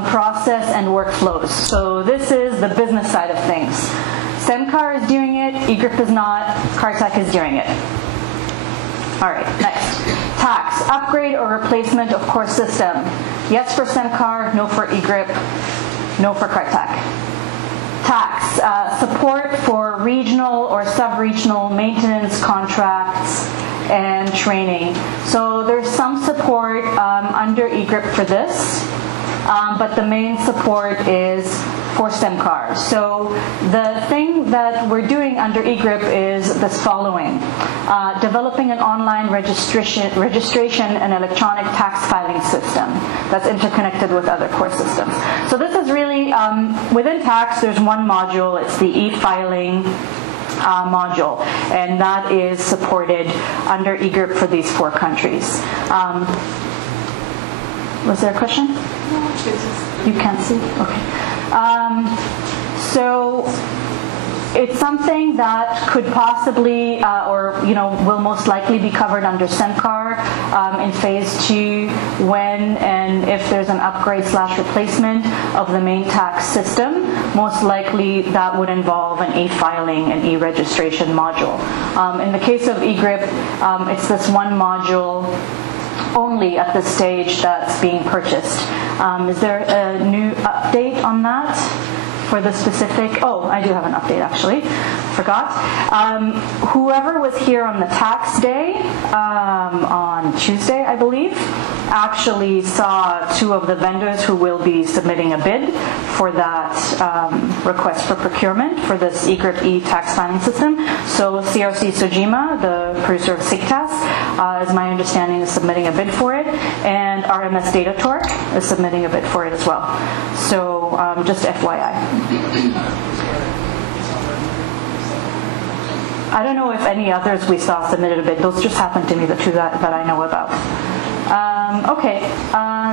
on process and workflows. So this is the business side of things. SEMCAR is doing it, eGRIP is not, CARTAC is doing it. All right, next. Tax, upgrade or replacement of core system. Yes for SEMCAR, no for eGRIP, no for CARTAC. Tax, support for regional or sub-regional maintenance contracts and training. So there's some support under eGRIP for this, but the main support is for SEMCAR. So the thing that we're doing under eGRIP is this following. Developing an online registration and electronic tax filing system that's interconnected with other core systems. So this is really, within tax, there's one module, it's the e-filing module, and that is supported under eGRIP for these 4 countries. Was there a question? You can't see? Okay. So it's something that could possibly, will most likely be covered under SEMCAR in phase 2 when and if there's an upgrade/replacement of the main tax system. Most likely that would involve an e-filing and e-registration module. In the case of eGRIP, it's this one module only at this stage that's being purchased. Is there a new update on that for the specific? Oh, I do have an update actually. Forgot. Whoever was here on the tax day on Tuesday, I believe, actually saw 2 of the vendors who will be submitting a bid for that request for procurement for this eGRIP e-tax filing system. So CRC Sojima, the producer of SIGTAS, as my understanding, is submitting a bid for it, and RMS Datatorque is submitting a bid for it as well. So just FYI. I don't know if any others we saw submitted a bid. Those just happened to me, the 2 that I know about.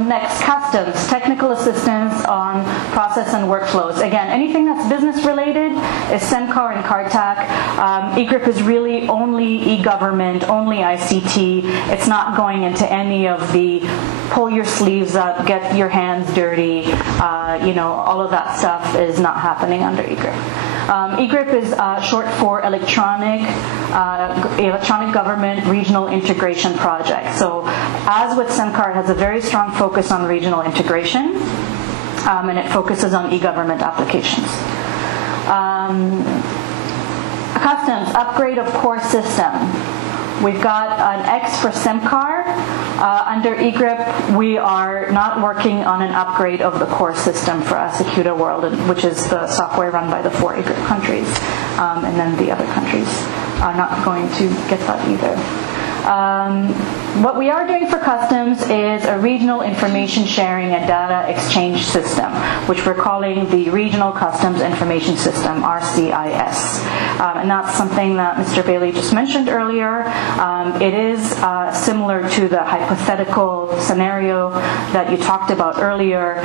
Next, customs, technical assistance on process and workflows. Again, anything that's business related is SEMCAR and CARTAC. eGRIP is really only e-government, only ICT. It's not going into any of the pull your sleeves up, get your hands dirty, all of that stuff is not happening under eGRIP. eGRIP is short for Electronic Government Regional Integration Project. So as with SEMCAR, it has a very strong focus on regional integration, and it focuses on e-government applications. Customs, upgrade of core system. We've got an X for SEMCAR. Under eGRIP, we are not working on an upgrade of the core system for Asecuta World, which is the software run by the 4 eGRIP countries. And then the other countries are not going to get that either. What we are doing for customs is a regional information sharing and data exchange system, which we're calling the Regional Customs Information System, RCIS. And that's something that Mr. Bailey just mentioned earlier. It is similar to the hypothetical scenario that you talked about earlier.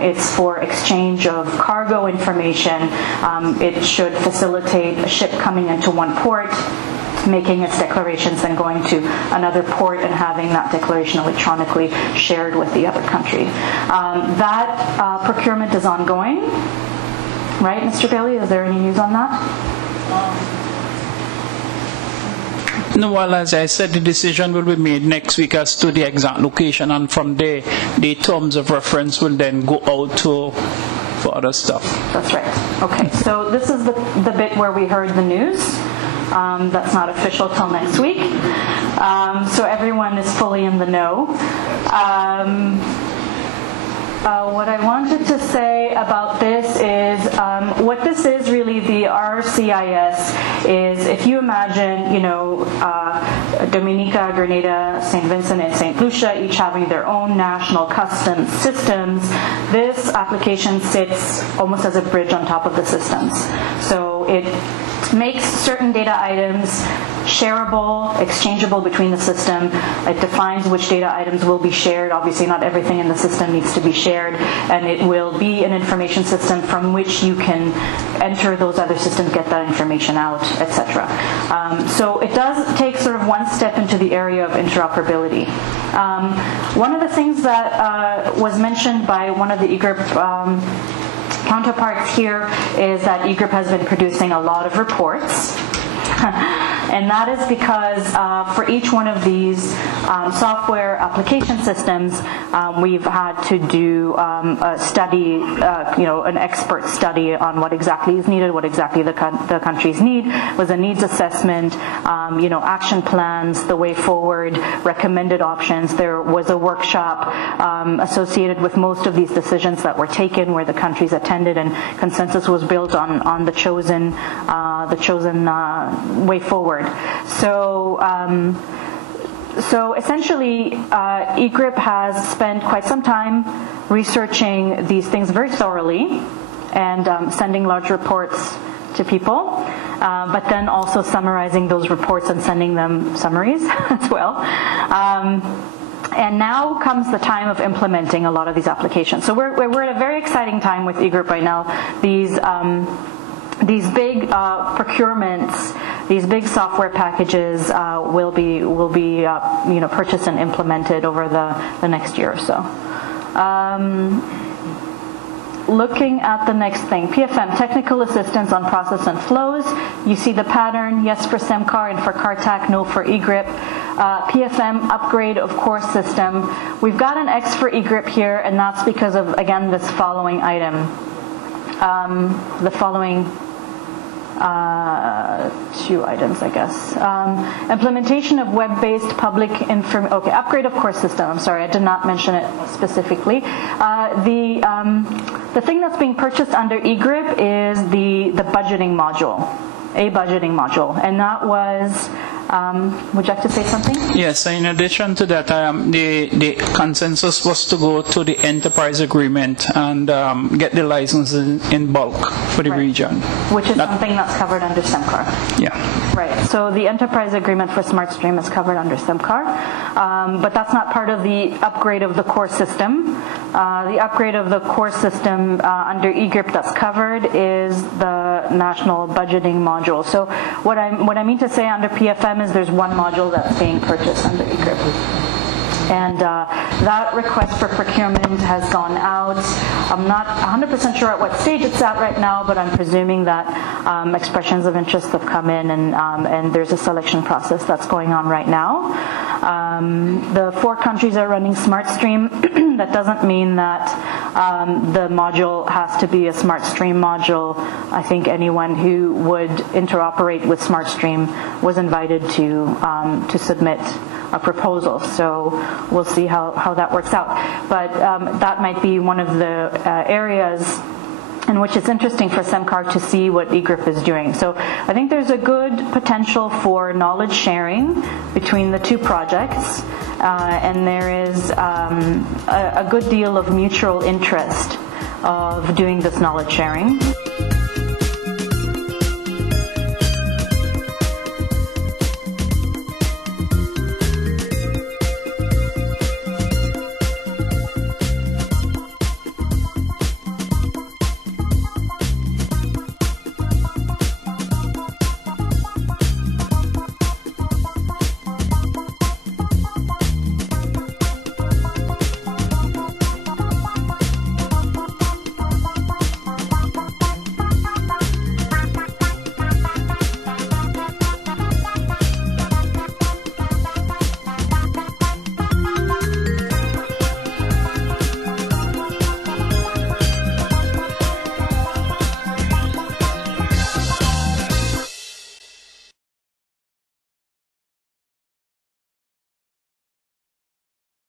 It's for exchange of cargo information. It should facilitate a ship coming into one port, making its declarations, then going to another port and having that declaration electronically shared with the other country. That procurement is ongoing, right, Mr. Bailey? Is there any news on that? No, well, as I said, the decision will be made next week as to the exact location, and from there, the terms of reference will then go out for other stuff. That's right. Okay, so this is the bit where we heard the news. That's not official till next week. So everyone is fully in the know. What I wanted to say about this is, what this is really, the RCIS, is if you imagine, Dominica, Grenada, St. Vincent, and St. Lucia each having their own national customs systems, this application sits almost as a bridge on top of the systems. So it makes certain data items shareable, exchangeable between the system. It defines which data items will be shared. Obviously, not everything in the system needs to be shared, and it will be an information system from which you can enter those other systems, get that information out, etc. So it does take sort of one step into the area of interoperability. One of the things that was mentioned by one of the eGRIP counterparts here is that eGRIP has been producing a lot of reports. And that is because for each one of these software application systems, we've had to do a study, an expert study on what exactly is needed, what exactly the countries need. It was a needs assessment, action plans, the way forward, recommended options. There was a workshop associated with most of these decisions that were taken, where the countries attended, and consensus was built on the chosen way forward. So essentially, eGRIP has spent quite some time researching these things very thoroughly and sending large reports to people, but then also summarizing those reports and sending them summaries as well. And now comes the time of implementing a lot of these applications. So we're at a very exciting time with eGRIP right now. These big procurements, these big software packages will be purchased and implemented over the next year or so. Looking at the next thing, PFM, technical assistance on process and flows. You see the pattern, yes for SEMCAR and for CARTAC, no for eGRIP. PFM, upgrade of core system. We've got an X for eGRIP here, and that's because of, again, this following item. The following two items, I guess. Implementation of web-based public upgrade of core system. I'm sorry, I did not mention it specifically. The thing that's being purchased under eGRIP is the budgeting module, a budgeting module, and that was. Would you like to say something? Yes, in addition to that, the consensus was to go to the enterprise agreement and get the licenses in bulk for the region. Which is something that's covered under SEMCAR. Yeah. Right, so the enterprise agreement for SmartStream is covered under SEMCAR, but that's not part of the upgrade of the core system. The upgrade of the core system under eGRIP that's covered is the national budgeting module. So what I mean to say under PFM is there's one module that's being purchased under eGRIP. And that request for procurement has gone out. I'm not 100% sure at what stage it's at right now, but I'm presuming that expressions of interest have come in, and there's a selection process that's going on right now. The 4 countries are running SmartStream. That doesn't mean that the module has to be a SmartStream module. I think anyone who would interoperate with SmartStream was invited to submit a proposal. So we'll see how that works out. But that might be one of the areas in which it's interesting for SEMCAR to see what eGRIP is doing. So I think there's a good potential for knowledge sharing between the two projects, and there is a good deal of mutual interest of doing this knowledge sharing.